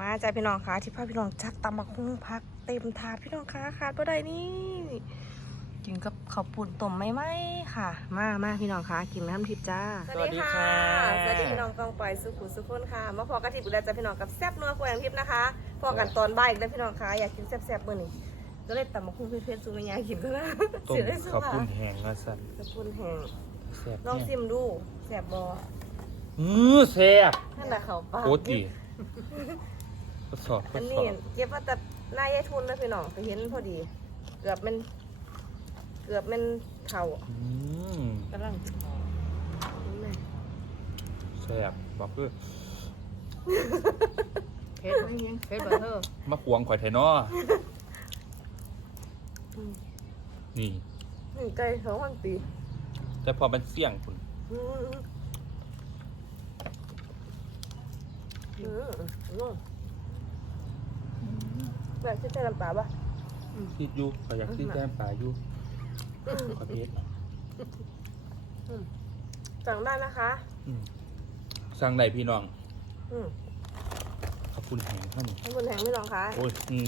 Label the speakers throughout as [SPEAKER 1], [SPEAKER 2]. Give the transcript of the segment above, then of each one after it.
[SPEAKER 1] มาจ้าพี่น้องคะที่พาพี่น้องจัดตำบักหุ่งพักเต็มถาดพี่น้องคะขาดบ่ได้นี่กินกับข้าวปุ่นต้มไม่ไหมค่ะ มามาพี่น้องคะกินน้ำทิพย์จ้า
[SPEAKER 2] สวัสดีค่ะ
[SPEAKER 1] สวัสดีพี่น้องกองปล่อยสุขุสุขคนค่ะมาพอกันที่บุรีจ้าพี่น้องกับแซ่บนัวกวางทิพย์นะคะพอกันตอนบ่ายอีกแล้วพี่น้องคะอยากกินแซ่บๆมื้อนี้ก็เลยตำบักหุ่งเพื่อนๆซูมายายกินก็แล้ว
[SPEAKER 2] ต้ม
[SPEAKER 1] เสียได้สุ
[SPEAKER 2] ข้าว
[SPEAKER 1] ค่ะ
[SPEAKER 2] ปุ้นแห้งละสัน
[SPEAKER 1] ข้าวปุ่นแห้ง
[SPEAKER 2] แซ่บ
[SPEAKER 1] ลอง
[SPEAKER 2] เนี่ย
[SPEAKER 1] ชิมดูแซ่บบ่
[SPEAKER 2] อือแซ่บ
[SPEAKER 1] นั่นแหละเขาวปลา
[SPEAKER 2] โคตรดี ทดสอบท
[SPEAKER 1] อั
[SPEAKER 2] ด
[SPEAKER 1] น
[SPEAKER 2] ส
[SPEAKER 1] นี้
[SPEAKER 2] อบ
[SPEAKER 1] เก็บว่าแต่นายยายทุนนะพี่น้องไปเห็นพอดี เกือบมัน เกือบมันเข่า
[SPEAKER 2] อืม
[SPEAKER 1] กำลังสิเข่าเห็นไหม
[SPEAKER 2] แซ่บบอกคือ
[SPEAKER 1] เพชรไม่ยังเพชรบัตเตอร์
[SPEAKER 2] มะขวงข่อยไทยนอนี่
[SPEAKER 1] หนึ่งไก่สองพันปี
[SPEAKER 2] แต่พอมันเสี่ยงคุณ
[SPEAKER 1] อืมอืมอืม แบบที่ใส่น้ำปลาปะ
[SPEAKER 2] คิดอยู่ข่อยอยากซื้อแก้มปลาอยู่ขอเพชร
[SPEAKER 1] สั่งได้นะคะ
[SPEAKER 2] อืมสั่งได้พี่น้อง
[SPEAKER 1] อืม
[SPEAKER 2] ขอบคุณแหงท่าน
[SPEAKER 1] ขอบคุณแหงพี่น้องคะ
[SPEAKER 2] โอ้ยอืม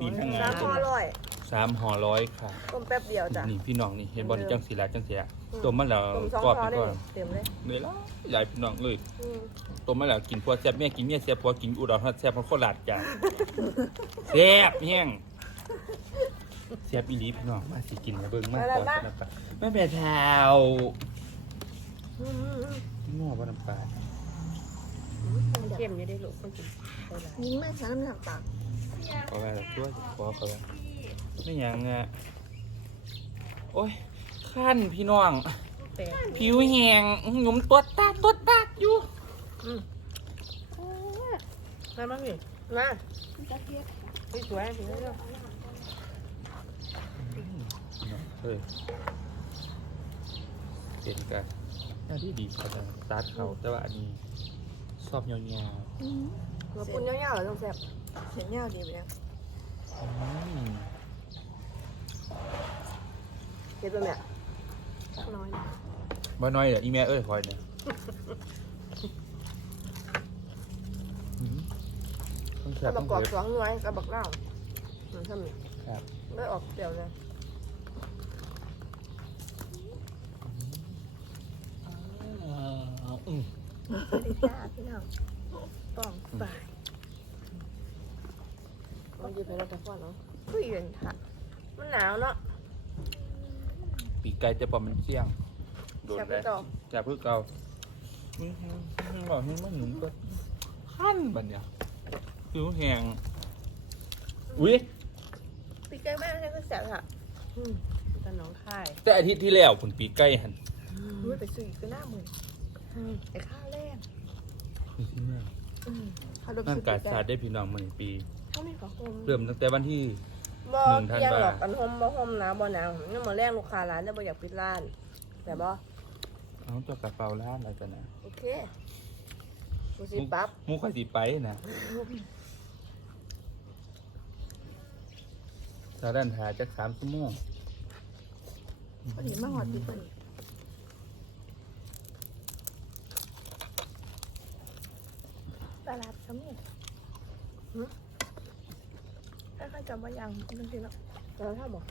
[SPEAKER 2] ปีหนึ่ง
[SPEAKER 1] สามพอร่อย
[SPEAKER 2] สามห่อร้อยค่ะ
[SPEAKER 1] ต้มแป๊บเดียวจ้ะ
[SPEAKER 2] นี่พี่น้องนี่เห็นบอลจังสีละจังสีละ
[SPEAKER 1] อืม
[SPEAKER 2] ต้มมันแล้ว
[SPEAKER 1] ต้มสอง
[SPEAKER 2] กรอบ
[SPEAKER 1] ห่อ
[SPEAKER 2] ไป
[SPEAKER 1] ได้
[SPEAKER 2] ก่อน
[SPEAKER 1] เต็มเลย
[SPEAKER 2] เลยละใหญ่พี่น้องเลย
[SPEAKER 1] อืม
[SPEAKER 2] ต้มมาแล้วกินพวแซ่บแม่กินเมียแซ่บพวกินอุดรฮอดแซ่บพวโคราชจ้ะแซ่บแห้งแซ่บอีหลีพี่น้องมาสิกินมาเบิ่งมาก่อนกันปะแม่แม่เท้า
[SPEAKER 1] อืมอืมอืม
[SPEAKER 2] ง้อบ่น้ำปลา
[SPEAKER 1] เข้มอยู่ได้ลูกมันกินได้หลาย
[SPEAKER 3] ยิ้มไม่ใช้น้ำหนักต่าง
[SPEAKER 2] ขอไปแล้วตัวขอเขาไป ไม่หยังอะโอ้ยขั้นพี่น้อง
[SPEAKER 1] แปลก
[SPEAKER 2] ผิวแห้งหนุ่มตัวตาตัวตาอยู่
[SPEAKER 1] มาบ้างพี่มาพี่สวยพี่เร็ว
[SPEAKER 2] เฮ้ยเป็นกันหน้าที่ดีเขาจะตัดเขาแต่ว่าอันนี้ชอบยาว
[SPEAKER 1] มาปุ่นยาวๆเหรอต้องแซ่บ
[SPEAKER 3] เสียงยาวดีไปแล้ว
[SPEAKER 2] ๆอืม
[SPEAKER 1] เก็บตัวเนี่ยน้อย
[SPEAKER 2] บ่น้อยเดี๋ยวอีแม่เอ้ยคอยเนี่ยอืมต้องแซ่
[SPEAKER 1] กระ
[SPEAKER 2] บ
[SPEAKER 1] บั
[SPEAKER 2] ต้
[SPEAKER 1] ก
[SPEAKER 2] อง
[SPEAKER 1] กอก
[SPEAKER 2] เผ็ด
[SPEAKER 1] สองหน่วยกระบักเล่าอืมทำนี่
[SPEAKER 2] ครับ
[SPEAKER 1] ไม่ออกเปรี้ยวเลย
[SPEAKER 2] อืม
[SPEAKER 3] สวัสดีจ้าพี่น้อง
[SPEAKER 1] ต้องบ่ายมันยืดไปแล้วแต่ฟอนเนาะก็เย็นค่ะมันหนาวเนาะ
[SPEAKER 2] ปีกไก่จะพอมันเสี่ยง โดน
[SPEAKER 1] แซ่บไป
[SPEAKER 2] ได้
[SPEAKER 1] ต่อ
[SPEAKER 2] จะพึ่งเก่าอืมบอกให้มันหนุ่มก็ขั้นบัดเนี่ยผิวแห้งอุ้ย
[SPEAKER 1] ปีกไก่แม่ให้ก็แซ่บค่ะอืมแต่น้องค่าย
[SPEAKER 2] แต่อาทิตย์ที่แล้วคุณปีกไก่หัน
[SPEAKER 3] รู้ไปซื้ออีกก็หน้ามือไอ้ข้าวแรก
[SPEAKER 2] นี่ที่เมื่อ
[SPEAKER 3] เขาลบ
[SPEAKER 2] นั่น
[SPEAKER 3] ซื้อ
[SPEAKER 2] การ
[SPEAKER 3] แก
[SPEAKER 2] ศาสตร์ได้พี่น้องมาหนึ่งปี
[SPEAKER 1] เขาไม่ขอคม
[SPEAKER 2] เริ่มตั้งแต่วันที่
[SPEAKER 1] บ่
[SPEAKER 2] หนึ่งธัน
[SPEAKER 1] เที่ยง
[SPEAKER 2] วา
[SPEAKER 1] หรอกกันหอมบ่หอมหนาวบ่หนาวนี่มาแรกลูกค้าร้านแล้วบ่อยากปิดร้านแต่บ่
[SPEAKER 2] เอาเจ้ากระเป๋าร้านอะไรกันนะ
[SPEAKER 1] โอเคกูสิปรับ
[SPEAKER 2] มุกข่อยสิไปนะสาดันหาจักสามชั่วโมง
[SPEAKER 3] พอดีมาหอดที่เปิ้ล
[SPEAKER 1] ตลาดสมิธ ถ้าใครจำว่ายังจริงๆแล้วเราถ้าบอก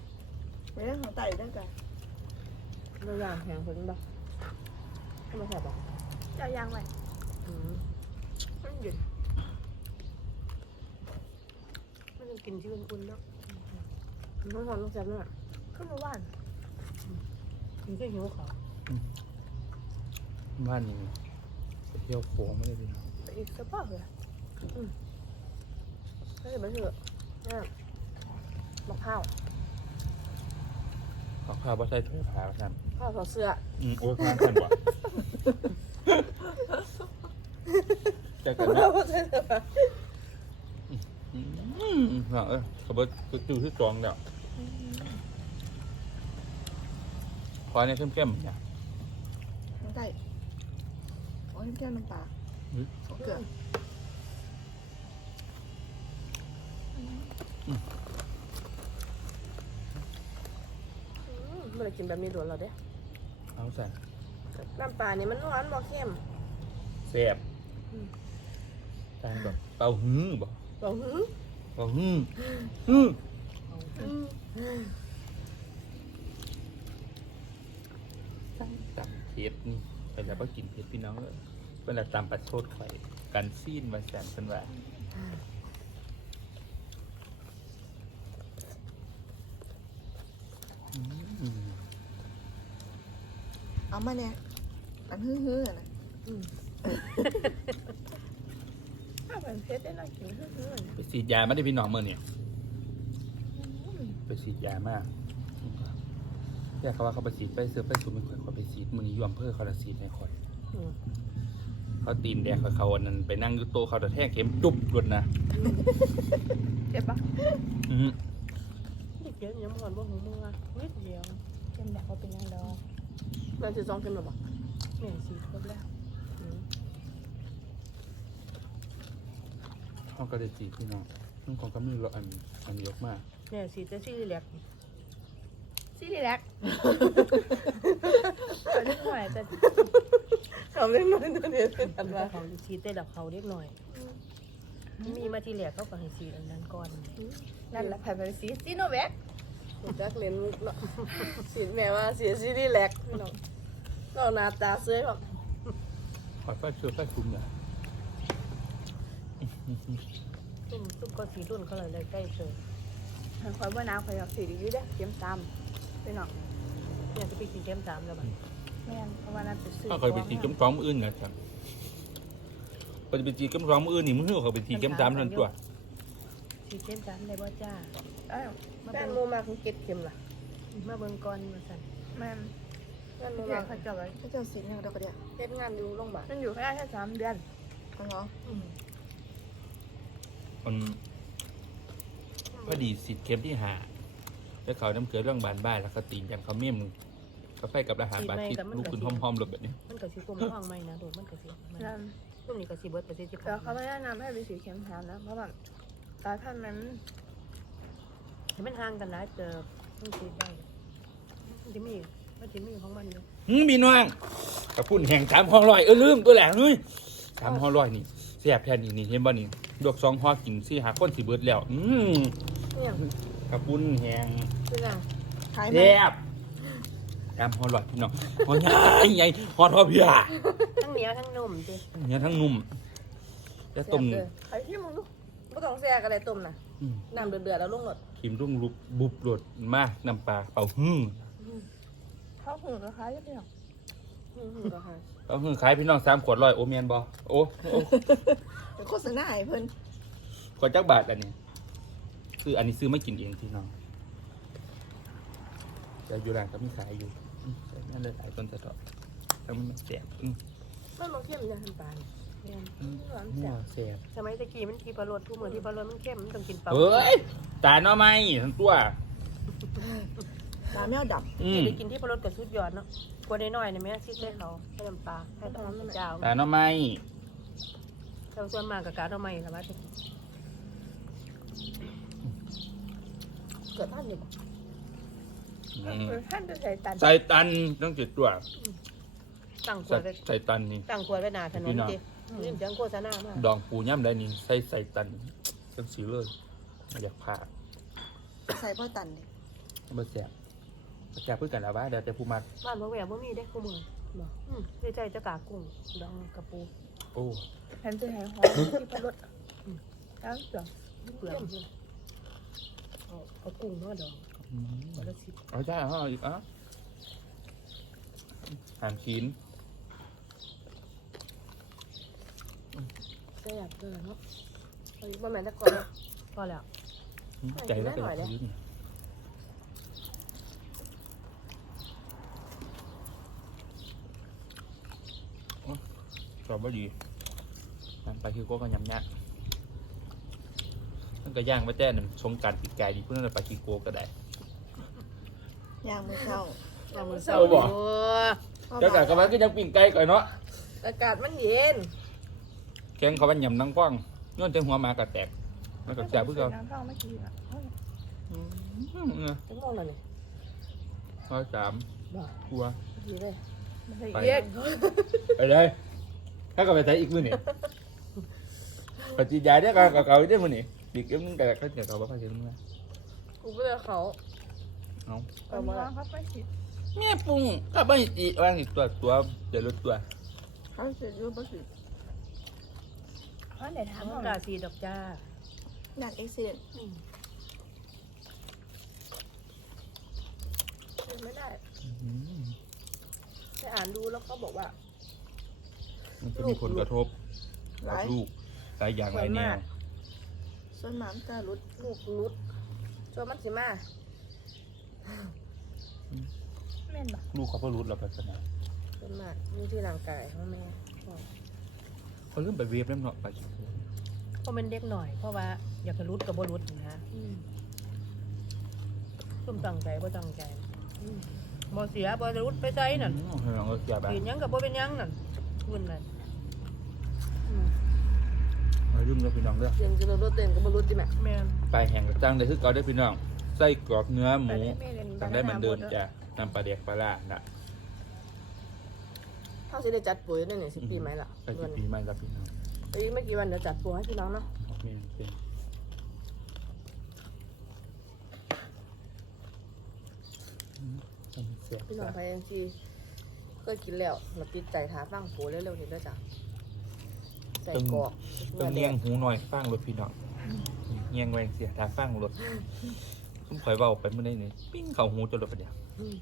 [SPEAKER 3] ไม่ได้ของไต่ได้กัน
[SPEAKER 1] เราอย่างแข็งคนบ่ให้มาใส่บ่
[SPEAKER 3] เจ้ายางไว้
[SPEAKER 1] อืมมันเย็นมันจะกินที่อุ่นๆเนาะมันหอมลูกแซ่บเนาะ
[SPEAKER 3] ขึ้นมาว่าน
[SPEAKER 1] มันก็หิวเขา
[SPEAKER 2] บ้านนี้ไปเที่ยวโค้งไม่ได้พี่น้อง
[SPEAKER 1] แต่อีกสักพักเลยอืมก็จะมาเถอะเนี่ย มะพร้าว
[SPEAKER 2] ขอข้าวว่าใส่ถ้วยผ้าท่าน
[SPEAKER 1] ข้าวถอดเสื้อ
[SPEAKER 2] อืมโอ้ยข้างกันบ่จะกันนะ
[SPEAKER 1] ข้าวถอดเสื้อ
[SPEAKER 2] อืมเออขบวนจู่ที่จองเนี่ยขอเนี่ยเข้มๆเนี่ย
[SPEAKER 3] ของไต่โอ้ยแก้วน้ำปลา
[SPEAKER 2] อุ๊ย
[SPEAKER 3] เอาเกลือ
[SPEAKER 1] ไม่ได้กินแบบนี้โดนเราเด้
[SPEAKER 2] เอาใส่
[SPEAKER 1] น้ำปลานี่มันหวานบ่เข้ม
[SPEAKER 2] แซ่บ
[SPEAKER 1] อืม
[SPEAKER 2] จานก่อน
[SPEAKER 1] อ
[SPEAKER 2] เป่าหื้อบ่
[SPEAKER 1] บอกหือ
[SPEAKER 2] เป่าหื้อหื้อ
[SPEAKER 1] อืม
[SPEAKER 2] ตำเผ็ดนี่ไปแล้วก็กินเผ็ดพี่น้องเลยเวลาตำปัดโทษไข่อยกันซีนมาแสนเป็นว่าอืม
[SPEAKER 3] เอา มาเนี่ยอันฮื้อๆอะนะ
[SPEAKER 1] ถ้าเป็นเพชรได้น่ากินเพื่อน
[SPEAKER 2] ไปฉีดยาไม่ได้พี่น้องเมื่อเนี่ยไปฉีดยามากแค่เขาว่าเขาไปฉีดไปเสือไปสูบไม่ค่อยเขาไปฉีดมือนี้อยอมเพื่อเขาจะฉีดในคอย
[SPEAKER 1] อืม
[SPEAKER 2] เขาตีนแดงกับเขาอันนั้นไปนั่งอยุโตะเขาแต่แท้เข็มจุบรวดนะ
[SPEAKER 1] เจ็บปะ
[SPEAKER 2] อือหือ
[SPEAKER 1] นิดเดียวยังก่อนว่าหูมือนิดเดียว
[SPEAKER 3] เต็มแบบเขาเป็นยังดอก
[SPEAKER 1] เราจะซองเข็มหรือเปล่าเนี่ยสีครบแล้วอืม
[SPEAKER 2] เขาก็ได้ฉีดพี่น้องนั่นของก็มีรถอันอันยกมาก
[SPEAKER 1] เนี่ยสีจะซีรีแลกซีรีแลกเอาเล็กหน่อยแต่เขาเล็กหน่อยนั่นเองเป็นอันว่าเขาสีเต้ดับเขาเล็กหน่อย มีมาทีแรกเขาก็ให้สีอันนั้นก่อน
[SPEAKER 3] นั่นแหละผ่านไปซีซีโนแวค
[SPEAKER 1] ผมจักเล่นเนาะสีแม่ว่าเสียซีรีแลกพี่น้องเราหน้าตาเสื้อแบบ
[SPEAKER 2] คอยไฟเชื่อไฟคุ้มเนี่ย
[SPEAKER 1] ซุ่มซุ่มก็สีรุ่นเขาเลยเลยใกล้เจอ
[SPEAKER 3] คอยว่าน้ำคอยเอาสีดีอยู่เด้เตรียมตามไปหนอก
[SPEAKER 1] เนี่ยจะไปกินเกมสามแล้วบัด
[SPEAKER 3] แม่นเพราะว่าน้ำจะซื้อ
[SPEAKER 2] เขาเคยไปฉีดเข็มสองมืออื่นนะครับพอจะไปฉีดเข็มสองมืออื่นนี่มือเขาไปฉีดเข็มสามนั่นตัว
[SPEAKER 1] สีเกมสามได้บ่จ้า
[SPEAKER 3] อ้าว
[SPEAKER 1] มา
[SPEAKER 3] แม่
[SPEAKER 1] เบิ่
[SPEAKER 3] น
[SPEAKER 1] ง
[SPEAKER 3] โมมาคือเก็บเข็มล่ะ
[SPEAKER 1] มาเบิ่งก่อนมาสั่น
[SPEAKER 3] แม่น
[SPEAKER 1] แม่นบ่มาเขาเจ้าไว้
[SPEAKER 3] เขาเจ้าสีเนี่ยเดี๋ยวก็เดี๋ยว
[SPEAKER 1] เฮ็ดงานอยู่โรงพยาบาล
[SPEAKER 3] มันอยู่แค่แค่สามเดือนก็เนาะ
[SPEAKER 1] อืม
[SPEAKER 2] มันพอดีสิทธิ์เข็มที่หาแล้วเขาน้ำเกลือเรื่องบานบ้านแล้วก็ตีนอย่างเขาเมี่ยมกาแฟกับอาหารบาดคิดลูกคุณหอมๆรสแบบนี้
[SPEAKER 1] มันก็สิกลมท้องไหมนะดูมันก็สิมัน
[SPEAKER 3] นั่น
[SPEAKER 1] พวกนี้ก็สิเบิดก็สิจิ
[SPEAKER 3] แล้วเขาไม่แนะนำให้ไปสีเข็มแทนนะเพราะว่า ตาท่านนั้น
[SPEAKER 1] ให้มันห่างกันหลายเติบมันสิได้มันสิมีมันสิมีของมันอยู่
[SPEAKER 2] หืมพี่น้องกระปุ่นแห่งสามห้องลอยเออลืมตัวแหละเฮ้ยสามห้องลอยนี่แซ่บแท้นี่นี่เห็นบ่นี่ดอกสองห่อกินสี่หาคนสิเบิดแล้ว อืม
[SPEAKER 1] เนี่ย
[SPEAKER 2] กระปุ่นแห่ง
[SPEAKER 1] คือจัง
[SPEAKER 3] ขายไหม
[SPEAKER 2] แซ่บสามห้องลอยพี่น้องห่อใหญ่ใหญ่ห่อทอเพีย
[SPEAKER 1] ทั้งเหนียวทั้งนุ่มจิ
[SPEAKER 2] เนี่ยทั้งนุ่มแล้วต้ม
[SPEAKER 3] ขายที่มึงลูก ไม่ต้องแซ่กันเลยต้มนะ
[SPEAKER 2] อืม
[SPEAKER 3] น้ำเดือดๆแล้วลงหลด
[SPEAKER 2] ครีมรุ่งรุบบุบรดมากน้ำปลาเป่าหื้อ
[SPEAKER 3] ข้าวหุงก็ขายยังไง
[SPEAKER 1] อืมก็ค่ะ
[SPEAKER 2] เป่าหื้อขายพี่น้องสามขวดร้อยโอเมียนบอโอ้โอ้
[SPEAKER 3] เดี๋ยวโฆษณาให้เพิ่น
[SPEAKER 2] ขวดจักบาทอันนี้ คืออันนี้ซื้อไม่กินเองพี่น้องแต่อยู่ร้านก็มีขายอยู่อืมใช่นั่นเลยหลายต้นสะเดอกแล้วมันแสบอืม
[SPEAKER 1] มันบ่เข้มจังทันปานเนี่ย
[SPEAKER 2] อื ม
[SPEAKER 1] หวาน
[SPEAKER 2] มั่
[SPEAKER 1] แซ่
[SPEAKER 2] ว
[SPEAKER 1] บ
[SPEAKER 2] แสบ
[SPEAKER 1] สมัยตะกี้มันทีปลาโรดทุกมื้อที่ปลาโรดมันเข้มมันต้องกินเปล่า
[SPEAKER 2] เฮ้ยตาเนาะไหมทั้งตัว
[SPEAKER 3] ตาแมวด
[SPEAKER 2] อืม
[SPEAKER 1] ได้กินที่ปลาโรดกับสุดยอดเนาะกว่าน้อยๆนี่แม่ที่ใส่เขาใส่น้ำปลาใส่ต้นเจ้า
[SPEAKER 2] ตาเนาะไหม
[SPEAKER 1] เราส่วนมากกับกาดเอาใหม่ละว่าจะกินำ
[SPEAKER 3] เกิดท่านอยู่บ่
[SPEAKER 2] อืม
[SPEAKER 3] ท่านจะใส่ตัน
[SPEAKER 2] ใส่ตันต้องเจ็ดตัว
[SPEAKER 1] ตั้งข
[SPEAKER 2] ใส่
[SPEAKER 1] วดไว้
[SPEAKER 2] ใส่ตันนี่
[SPEAKER 1] ตั้งขวดไว้หน้าถนน
[SPEAKER 2] พี่ น้อง
[SPEAKER 1] จินี่จังโฆษณามาก
[SPEAKER 2] ดองปูย่ำได้นี่ใส่ใส่ตันจังสีเลยอยากพา
[SPEAKER 3] ใส่พ่อตันดิ
[SPEAKER 2] บ่แสบบ่แสบเพื่อกันแล้วว่าเดี๋ยวแต่ผู้มัก
[SPEAKER 1] บ้านบ่แหวบ่มีได้คู่มือบ่อืมได้ใจจะกากุ้งดองกระปู
[SPEAKER 2] โอ้
[SPEAKER 3] แทนจะให้หอมที่พะรดแล้วเสือ
[SPEAKER 1] เปลือกเอากุ้งมาดอง
[SPEAKER 2] อืม
[SPEAKER 1] วันละสิบ
[SPEAKER 2] เอาได้เอาอีกอะหั่นชิ้น
[SPEAKER 1] แซ่บเลยเนาะ
[SPEAKER 3] เอาอีกประมาณตะกอนเนาะ
[SPEAKER 1] พอแล้ว
[SPEAKER 2] ใจแล้ว
[SPEAKER 3] ให้กินได้หน่อยเด้
[SPEAKER 2] ยืนชอบบ่ดีนั่นไปคือก็กันยำยากนั่นก็ย่างไว้แต่นั่นชงการปีกไก่ดีเพื่อนนไปกีโกก็ได้
[SPEAKER 3] ย่างมือเข้า
[SPEAKER 1] เอามือ
[SPEAKER 2] เอาบ่
[SPEAKER 1] โอ้
[SPEAKER 2] เจ้าไก่ก็มันก็ยังปิ้งไก่ก่อนเนาะ
[SPEAKER 3] อากาศมันเย็น
[SPEAKER 2] แข็งเขาว่าหยำนังกว้างย้อนแต่หัวหมากระแตกมันก็แสบเพื่อเขา
[SPEAKER 3] น้ำเข้าไม่กินอะ
[SPEAKER 2] อืมเออ
[SPEAKER 1] จังมองแล้วนี่
[SPEAKER 2] ร้อยสาม
[SPEAKER 1] บ่
[SPEAKER 2] กลัว
[SPEAKER 1] ดีเลย
[SPEAKER 3] เย็น
[SPEAKER 2] ไปเลยถ้าก็ไปใช้อีกมือเนี่ยปฏิญาได้กับเก่าได้มื้อนี้ดิกเอ็มนึงกับเขาเดี๋ยวเขาบ่ค่อยเห็นมึงนะ
[SPEAKER 1] กูก็เลยเขา
[SPEAKER 2] เนาะ
[SPEAKER 3] เอามาครับไปสิ
[SPEAKER 2] แม่ปรุงก็บ่อีว่างอีกตัวตัวเดี๋ยวลดตัว
[SPEAKER 3] เขาเสร็จอยู่บ่สิ
[SPEAKER 4] เพราะเดี๋ยวถาม
[SPEAKER 1] ทำ
[SPEAKER 4] ว่า
[SPEAKER 1] กาสีดอกจ้า
[SPEAKER 3] อยากเอ็กซิเดน
[SPEAKER 1] ไม่ได้
[SPEAKER 2] อืม
[SPEAKER 1] ไปอ่านดูแล้วก็บอกว่า
[SPEAKER 2] มันจะมีผลกระทบ
[SPEAKER 3] ห
[SPEAKER 2] กับ
[SPEAKER 3] ลาย
[SPEAKER 2] ลูกหลายอย่างหลายแนว
[SPEAKER 3] ส่วนหมามจะรุด
[SPEAKER 1] ลูกรุดชัวมันสิมา
[SPEAKER 4] แม่นบอก
[SPEAKER 2] ลูกเขาก็รู้แล้วพัฒนา
[SPEAKER 1] เป็นมากมีที่ร่างกายของแม่
[SPEAKER 2] เขาเริ่มไปเวฟแล้วเนาะไป
[SPEAKER 4] เพราะเป็นเด็กหน่อย เพราะว่าอยากจะรุดกับบรุดนะซุ่มตั้งใจบ่ตั้งใจบ่เสียบ่จะรุดไปใจนั่น
[SPEAKER 2] อืมเราก็เสียไป
[SPEAKER 4] กินหยังกับบ่เป็นหยังนั่นวุ่นนั่นอืม
[SPEAKER 2] มาลืมแล้วพี่น้องเด้อ
[SPEAKER 1] เรียนจะรุดเต้นกับบรุษจิแม่
[SPEAKER 4] แม่น
[SPEAKER 2] ไปแห่งกระจังได้คือเก่าได้อพี่น้องไส้กรอกเนื้อหมู
[SPEAKER 4] แม่เรียน
[SPEAKER 2] สั่งได้เหมือนเดิมจ้ะนำปลาเด็กปลาล่านะ
[SPEAKER 1] เขาจะได้จัดปุ๋ยได้หนึ่งสิบปีไหมล่ะ
[SPEAKER 2] ไปสิบปีไม่แล้วพี่น้อง
[SPEAKER 1] อีกไม่กี่วันเดี๋ยวจัดปุ๋ยให้พี่น้องเนาะ
[SPEAKER 2] นี่เป็นอืมเสียบ
[SPEAKER 1] พี่น้องไปยังที่เคยกินแล้วมาติดใจท้าฟังปุ๋ยเร็วๆเห็นด้วยจ้ะใส่กรอก
[SPEAKER 2] ต้องเลี้ยงหูหน่อยฟังรถพี่น้องเงียงแวงเสียถ้าฟังรถซุ่มข่อยเบาไปเมื่อได้นี่ปิ้งเข่าหูจนรถไปเดียว
[SPEAKER 1] อืม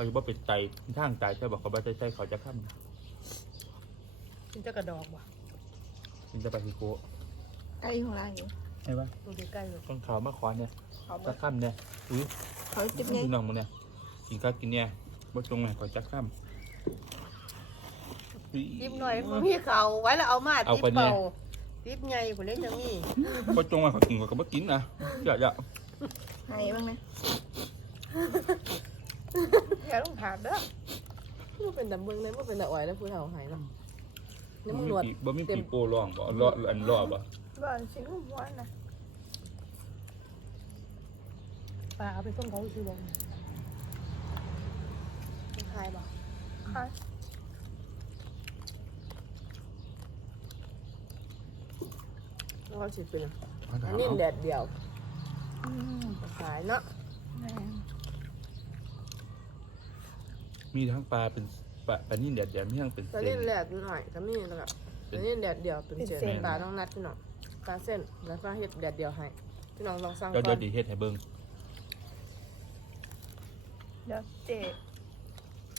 [SPEAKER 2] คอยว่าเป็นใจทางใจใช่บอกเขาว่าใจใจเขาจะข้าม
[SPEAKER 4] กินจะกระดอกบ่
[SPEAKER 2] มันจะไปที่โก้
[SPEAKER 3] ไก่ของร้านอยู่
[SPEAKER 2] ใช่ปะ
[SPEAKER 4] ดูใกล้ๆเลย
[SPEAKER 2] ต้นเขามาขวานเนี่ย
[SPEAKER 3] เขาบ
[SPEAKER 2] จะข้ามเนี่ยอุ้ย
[SPEAKER 3] เขาจิบไง
[SPEAKER 2] พี่น้องมึงเนี่ยกินข้าวกินเนี่ยบ่ตรงไหนขอจะข้าม
[SPEAKER 4] จิบหน่อยมันมีเขาไว้แล้วเอามา
[SPEAKER 2] เอา
[SPEAKER 4] จิบ
[SPEAKER 2] ไปเนี่ย
[SPEAKER 4] เป่าจิบใหญ่ผู้เล่นจะมี
[SPEAKER 2] บ่ตรงไหนขอกินก็บ่กินนะอย่าอย่า
[SPEAKER 3] ให้บ้างนะ
[SPEAKER 4] อ ย่าต้องถามเด้อ
[SPEAKER 1] มันเป็นแต่เมืองเลยมันเป็นแต่อ่อยแล้วผู้เฒ่าหายเนาะนี่มึงหนวด
[SPEAKER 2] บ่มีปีโป้ร้องบ่รออันรอบ่
[SPEAKER 4] บ้านสิงห์หัวนะป้าเอาไปส่งเขาซื้อลง
[SPEAKER 1] คลายบ่
[SPEAKER 4] ค่ะ
[SPEAKER 1] แล้วก็สิเป็น
[SPEAKER 2] อั
[SPEAKER 1] อันนี้แดดเดียว
[SPEAKER 4] อืม
[SPEAKER 1] ขายเนาะ
[SPEAKER 4] แม่น
[SPEAKER 2] มีทั้งปลาเป็นปลาปลานิ่นแดดแดดมีทั้งเป็น
[SPEAKER 1] ตอน
[SPEAKER 2] เส้
[SPEAKER 1] นี้
[SPEAKER 2] น
[SPEAKER 1] แดดหน่อยก็มีแล้วก็ตอนนี้แดดเดียวเป็นเส้นปลาต้องนัดพี่น้องปลาเส้นแล้วก็เฮ็ดแดดเดียวให้พี่น้องลองสั่ง
[SPEAKER 2] เดี๋ยว
[SPEAKER 1] ก่
[SPEAKER 2] เดี๋
[SPEAKER 1] อย
[SPEAKER 2] วนดีเฮ็ดให้เบิ่ง
[SPEAKER 4] เดี๋ยวเจ๊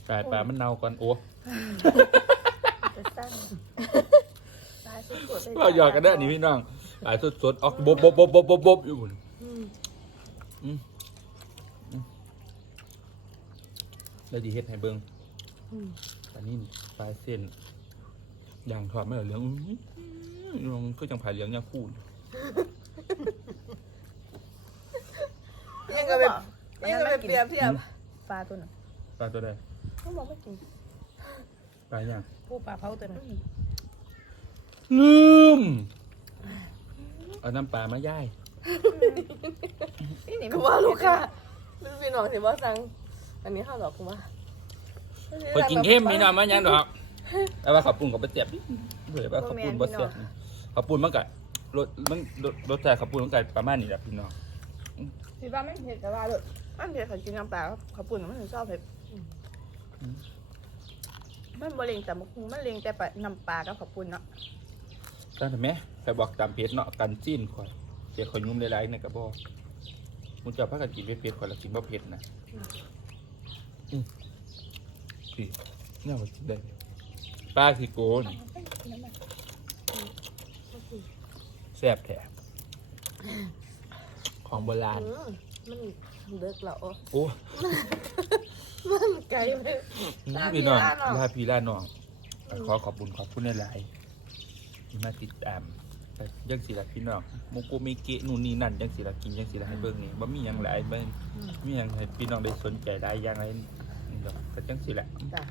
[SPEAKER 2] ปลาปลามันเน่าก่อนโอ้
[SPEAKER 4] จะสร้างปลาสุดๆเลย
[SPEAKER 2] ก็หยอกกันได้อนี่พี่น้องปลาสดๆออกบบบบบบบบบบอยู่พุ่น
[SPEAKER 1] อืม
[SPEAKER 2] อืมอืม แล้วดีเฮ็ดให้เบิ่ง
[SPEAKER 1] อืม
[SPEAKER 2] ปลานิ่นปลาเส้นย่างทอดไม่เหลืองอื้อหือลองก็จังผ่าเหลืองยาคูน
[SPEAKER 1] ยังก็แบบยังก็แบบเปรียบเทียบ
[SPEAKER 4] ปลาตัวน่ะ
[SPEAKER 2] ปลาตัวใด
[SPEAKER 4] เขาบอกไม่กิน
[SPEAKER 2] ปลาย่าง
[SPEAKER 4] ผู้ปลาเผาตัวน่ะ
[SPEAKER 2] ลืมเอาน้ำปลามาย่าย
[SPEAKER 4] นี่นี่
[SPEAKER 1] คือว่าลูกค้าลูกพี่น้องที่ว่าสั่ง อันนี้ข้าวหลอกกูว่า
[SPEAKER 2] พอกินเข้มพี่น้องมายังดอกแต่ว่าขับปุ่นกับไปเจ็บเผื่อว่าขับปุ่นบ่เสียบขับปุ่นมันกัรสมันรสรสชาติขับปุ่นมันกัประมาณนี้แหละพี่น้อง
[SPEAKER 1] ที่บ้านไม่เผ็ดแต่ว่าแบบอันเผ็ดเขากินน้ำปลาเขาปุ่นมันถึงชอบเผ็ดมันบะเลงแต่มะคุงมันเลงแต่ปลาน้ำปลากับข้าวปุ้นเนาะ
[SPEAKER 2] ตั้งแต่แม่ใครบอกตามเพจเนาะกันจิ้นคอยเสียคอยยุ่มหลายๆในกระบอกมันจะพักกันกินเผ็ดๆคอยละกินบ่เผ็ดนะอืม พี่เนี่ยมันกินได้ปลาคือโกนแซ่บแท้ของโบราณ
[SPEAKER 1] อืมมันเลิกแล้วโอ้
[SPEAKER 2] โอ้
[SPEAKER 1] มันไกลไปลาพี่
[SPEAKER 2] พี่น้อง
[SPEAKER 1] ลาน้อง
[SPEAKER 2] ลาพี่ลาน้อง ขอขอบคุณขอบคุณหลายๆที่มาติดตามแต่ยังสิละพี่น้องโมโกเมเกะนู่นนี่นั่นยังสิละกินยังสิละให้เบิ่งนี่บ่มีหยังหลายเบิ่งมีหยังให้พี่น้องได้สนใจหลายอย่างหลายนี่ดอ กก็จังสิละ
[SPEAKER 1] จ้ะ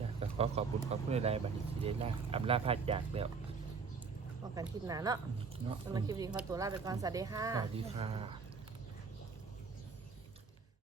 [SPEAKER 2] จ้ะก็ขอขอบคุณขอบคุณหลายๆบัดนี้สิได้ลาอำลาพาจากแล้ว
[SPEAKER 1] พบกันคลิปหน้าเนาะ
[SPEAKER 2] เนาะ
[SPEAKER 1] สำหรับคลิปนี้ขอตัวลาไปก่อนสวัสดีค่ะ
[SPEAKER 2] สวัสดีค่ะ